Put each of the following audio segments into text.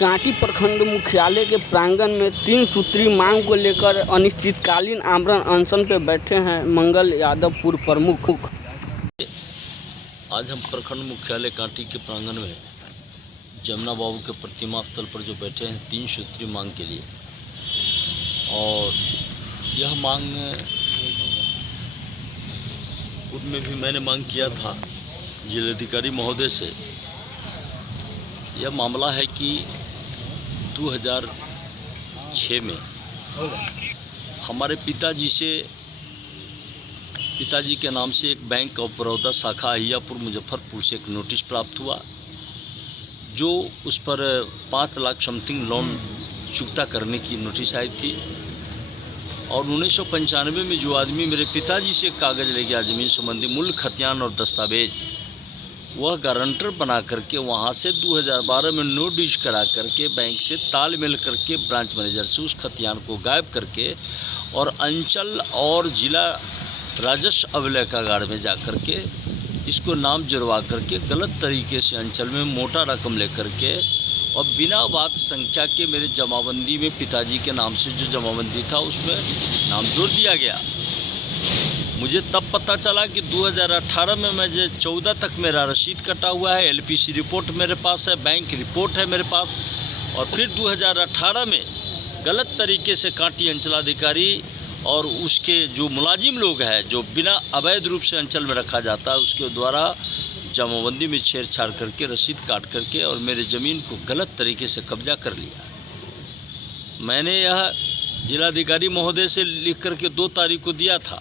कांटी प्रखंड मुख्यालय के प्रांगण में 3 सूत्री मांग को लेकर अनिश्चितकालीन आमरण अनशन पर बैठे हैं मंगल यादव पूर्व प्रमुख। आज हम प्रखंड मुख्यालय कांटी के प्रांगण में जमुना बाबू के प्रतिमा स्थल पर जो बैठे हैं 3 सूत्री मांग के लिए। और यह मांग पूर्व में भी मैंने मांग किया था जिलाधिकारी महोदय से। यह मामला है कि 2006 में हमारे पिताजी के नाम से एक बैंक ऑफ बड़ौदा शाखा अहियापुर मुजफ्फरपुर से एक नोटिस प्राप्त हुआ, जो उस पर 5 लाख समथिंग लोन चुकता करने की नोटिस आई थी। और 1995 में जो आदमी मेरे पिताजी से कागज़ ले गया ज़मीन संबंधी मूल खतियान और दस्तावेज, वह गारंटर बना करके वहाँ से 2012 में नो डीज करा करके बैंक से तालमेल करके ब्रांच मैनेजर से उस खतियान को गायब करके और अंचल और जिला राजस्व अभिलेखागार में जा कर के इसको नाम जुड़वा करके गलत तरीके से अंचल में मोटा रकम लेकर के और बिना वाद संख्या के मेरे जमाबंदी में पिताजी के नाम से जो जमाबंदी था उसमें नाम जोड़ दिया गया। मुझे तब पता चला कि 2018 में मुझे 14 तक मेरा रसीद कटा हुआ है, एलपीसी रिपोर्ट मेरे पास है, बैंक रिपोर्ट है मेरे पास। और फिर 2018 में गलत तरीके से कांटी अंचलाधिकारी और उसके जो मुलाजिम लोग हैं जो बिना अवैध रूप से अंचल में रखा जाता है उसके द्वारा जमाबंदी में छेड़छाड़ करके रसीद काट करके और मेरे ज़मीन को गलत तरीके से कब्जा कर लिया। मैंने यह जिलाधिकारी महोदय से लिख करके 2 तारीख को दिया था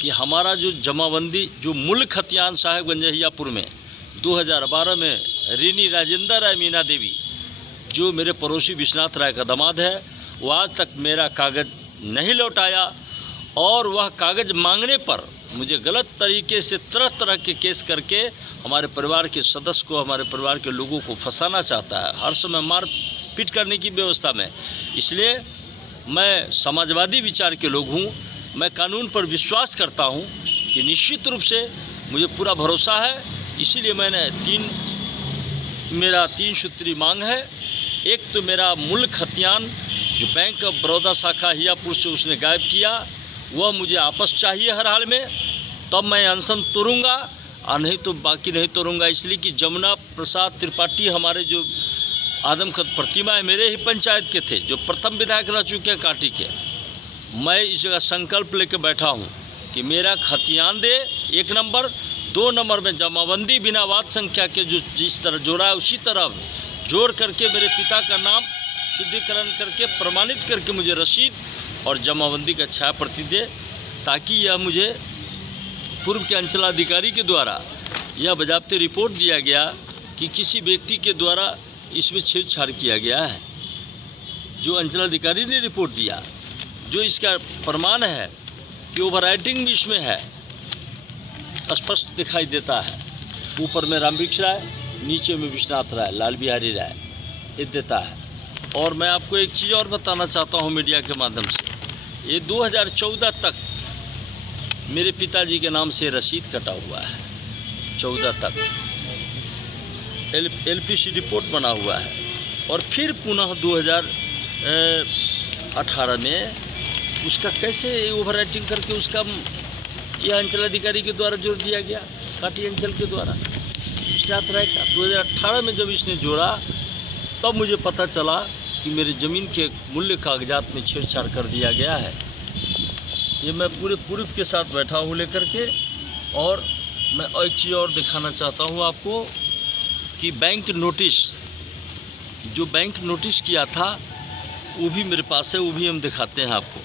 कि हमारा जो जमाबंदी जो मूल खतियान साहेबगंज अहियापुर में 2012 में रीनी राजेंद्र राय मीना देवी जो मेरे पड़ोसी विश्वनाथ राय का दामाद है, वो आज तक मेरा कागज़ नहीं लौटाया और वह कागज़ मांगने पर मुझे गलत तरीके से तरह तरह के केस करके हमारे परिवार के सदस्य को, हमारे परिवार के लोगों को फंसाना चाहता है, हर समय मार पीट करने की व्यवस्था में। इसलिए मैं समाजवादी विचार के लोग हूँ, मैं कानून पर विश्वास करता हूँ कि निश्चित रूप से मुझे पूरा भरोसा है। इसीलिए मैंने मेरा 3 सूत्री मांग है। एक तो मेरा मूल खतियान जो बैंक ऑफ बड़ौदा शाखा अहियापुर से उसने गायब किया, वह मुझे वापस चाहिए हर हाल में, तब मैं अनशन तोड़ूंगा और नहीं तो बाकी नहीं तोड़ूंगा। इसलिए कि जमुना प्रसाद त्रिपाठी हमारे जो आदमकद प्रतिमा है मेरे ही पंचायत के थे, जो प्रथम विधायक रह चुके हैं कांटी के। मैं इस जगह संकल्प लेकर बैठा हूं कि मेरा खतियान दे 1 नंबर, 2 नंबर में जमाबंदी बिना वाद संख्या के जो जिस तरह जोड़ा है उसी तरह जोड़ करके मेरे पिता का नाम शुद्धिकरण करके प्रमाणित करके मुझे रसीद और जमाबंदी का 6 प्रति दे, ताकि यह मुझे पूर्व के अंचलाधिकारी के द्वारा यह बजाबते रिपोर्ट दिया गया कि किसी व्यक्ति के द्वारा इसमें छेड़छाड़ किया गया है। जो अंचलाधिकारी ने रिपोर्ट दिया, जो इसका प्रमाण है कि ओवरराइटिंग भी इसमें है, स्पष्ट दिखाई देता है। ऊपर में रामवृक्ष राय, नीचे में विश्वनाथ राय, लाल बिहारी राय, ये देता है। और मैं आपको एक चीज़ और बताना चाहता हूँ मीडिया के माध्यम से, ये 2014 तक मेरे पिताजी के नाम से रसीद कटा हुआ है, 14 तक एलपीसी रिपोर्ट बना हुआ है। और फिर पुनः 2018 में उसका कैसे ओवरराइटिंग करके उसका यह अंचलाधिकारी के द्वारा जोड़ दिया गया, कांटी अंचल के द्वारा विश्वनाथ राय का। 2018 में जब इसने जोड़ा तब मुझे पता चला कि मेरे ज़मीन के मूल्य कागजात में छेड़छाड़ कर दिया गया है। ये मैं पूरे प्रूफ के साथ बैठा हूँ लेकर के। और मैं एक चीज़ और दिखाना चाहता हूँ आपको कि बैंक नोटिस किया था वो भी मेरे पास है, वो भी हम दिखाते हैं आपको।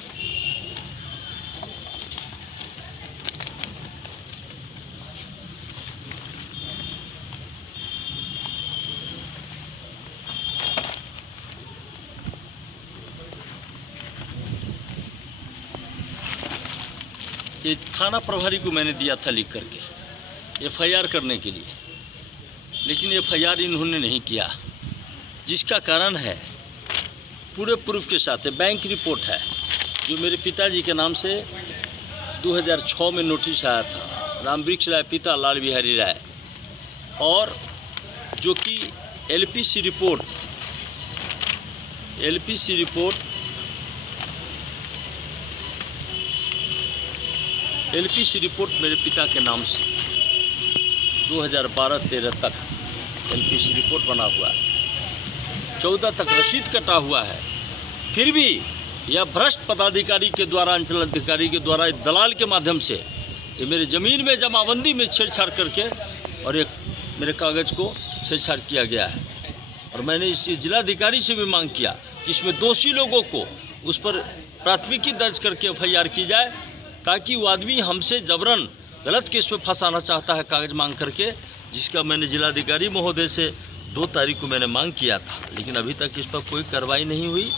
ये थाना प्रभारी को मैंने दिया था लिख करके एफआईआर करने के लिए, लेकिन एफआईआर इन्होंने नहीं किया, जिसका कारण है पूरे प्रूफ के साथ है। बैंक रिपोर्ट है जो मेरे पिताजी के नाम से 2006 में नोटिस आया था, रामवृक्ष राय पिता लाल बिहारी राय, और जो कि एलपीसी रिपोर्ट एलपीसी रिपोर्ट मेरे पिता के नाम से 2012-13 तक एलपीसी रिपोर्ट बना हुआ है, 14 तक रसीद कटा हुआ है। फिर भी यह भ्रष्ट पदाधिकारी के द्वारा, अंचल अधिकारी के द्वारा, दलाल के माध्यम से ये मेरे ज़मीन में जमाबंदी में छेड़छाड़ करके और एक मेरे कागज़ को छेड़छाड़ किया गया है। और मैंने इस जिलाधिकारी से भी मांग किया कि इसमें दोषी लोगों को उस पर प्राथमिकी दर्ज करके एफआईआर की जाए, ताकि वो आदमी हमसे जबरन गलत केस में फंसाना चाहता है कागज़ मांग करके, जिसका मैंने जिलाधिकारी महोदय से 2 तारीख को मैंने मांग किया था, लेकिन अभी तक इस पर कोई कार्रवाई नहीं हुई।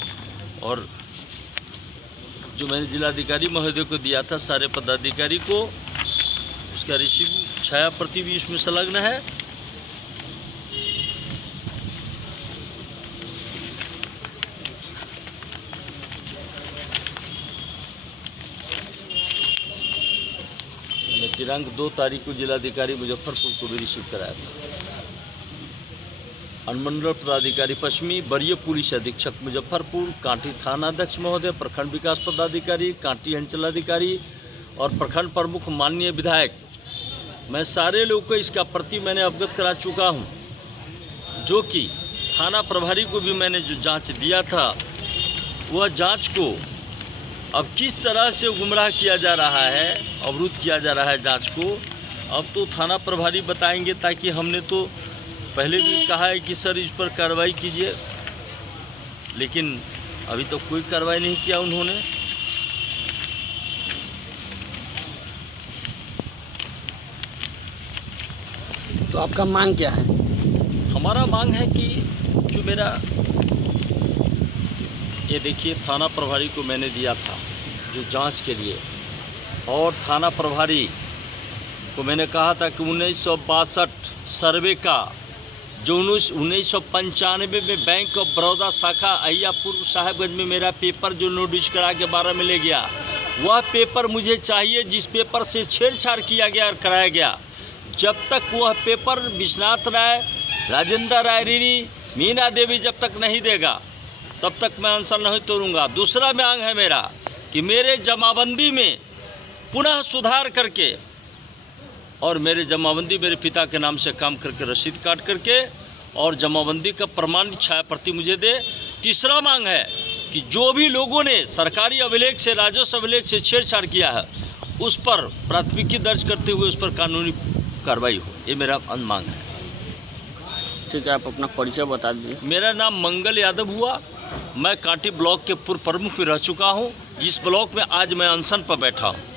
और जो मैंने जिलाधिकारी महोदय को दिया था सारे पदाधिकारी को, उसका रिसीव छाया प्रति भी इसमें संलग्न है। मैं दिनांक 2 तारीख को जिलाधिकारी मुजफ्फरपुर को भी रिसीव कराया था। अनुमंडल पदाधिकारी पश्चिमी, वरीय पुलिस अधीक्षक मुजफ्फरपुर, कांटी थानाध्यक्ष महोदय, प्रखंड विकास पदाधिकारी, कांटी अंचलाधिकारी और प्रखंड प्रमुख, माननीय विधायक, मैं सारे लोगों को इसका प्रति मैंने अवगत करा चुका हूं, जो कि थाना प्रभारी को भी मैंने जो जांच दिया था, वह जांच को अब किस तरह से गुमराह किया जा रहा है, अवरुद्ध किया जा रहा है जांच को, अब तो थाना प्रभारी बताएंगे। ताकि हमने तो पहले भी कहा है कि सर इस पर कार्रवाई कीजिए, लेकिन अभी तक कोई कार्रवाई नहीं किया उन्होंने। तो आपका मांग क्या है? हमारा मांग है कि जो मेरा ये देखिए, थाना प्रभारी को मैंने दिया था जो जांच के लिए, और थाना प्रभारी को मैंने कहा था कि 1962 सर्वे का जो 1995 में बैंक ऑफ बड़ौदा शाखा अहियापुर साहेबगंज में मेरा पेपर जो नोटिस करा के 12 में ले गया, वह पेपर मुझे चाहिए, जिस पेपर से छेड़छाड़ किया गया और कराया गया। जब तक वह पेपर विश्वनाथ राय, राजेंद्र राय रीनी, मीना देवी जब तक नहीं देगा, तब तक मैं अनशन नहीं तोड़ूंगा। दूसरा मांग है मेरा कि मेरे जमाबंदी में पुनः सुधार करके और मेरे जमाबंदी मेरे पिता के नाम से काम करके रसीद काट करके और जमाबंदी का प्रमाणित छाया प्रति मुझे दे। तीसरा मांग है कि जो भी लोगों ने सरकारी अभिलेख से, राजस्व अभिलेख से छेड़छाड़ किया है, उस पर प्राथमिकी दर्ज करते हुए उस पर कानूनी कार्रवाई हो। ये मेरा मांग है। ठीक है, आप अपना परिचय बता दीजिए। मेरा नाम मंगल यादव हुआ। मैं कांटी ब्लॉक के पूर्व प्रमुख भी रह चुका हूँ, जिस ब्लॉक में आज मैं अनशन पर बैठा हूँ।